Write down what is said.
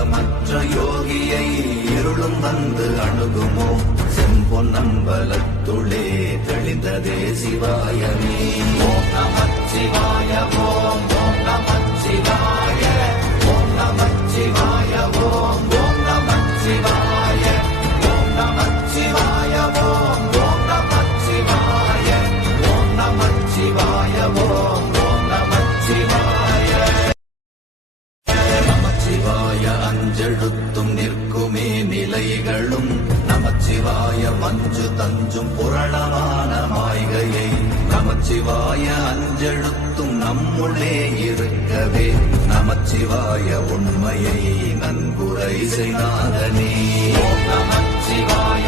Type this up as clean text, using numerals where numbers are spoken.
இன்பமற்ற யோகியை இருளும் வந்து அணுகுமோ செம்பொன்னம்பலத்துளே தெளிந்ததே சிவாயமே. ஓம் நமச்சிவாய ஓம் ஓம் நமச்சிவாய ஓம் நமச்சிவாய ஓம் ஓம் நமச்சிவாய ஓம் நமச்சிவாய ஓம் ஓம் நமச்சிவாய ஓம் நமச்சிவாய ஓம் ஓம் நமச்சிவாய. நமச்சிவாய அஞ்செழுத்தும் நிற்குமே நிலைகளும் நமச்சிவாய மஞ்சு தஞ்சும் புரணமான மாய்கையை நமச்சிவாய அஞ்செழுத்தும் நம்முள்ளே இருக்கவே நமச்சிவாய உண்மையை நன்குரை செய்நாதனே. ஓம் நமச்சிவாய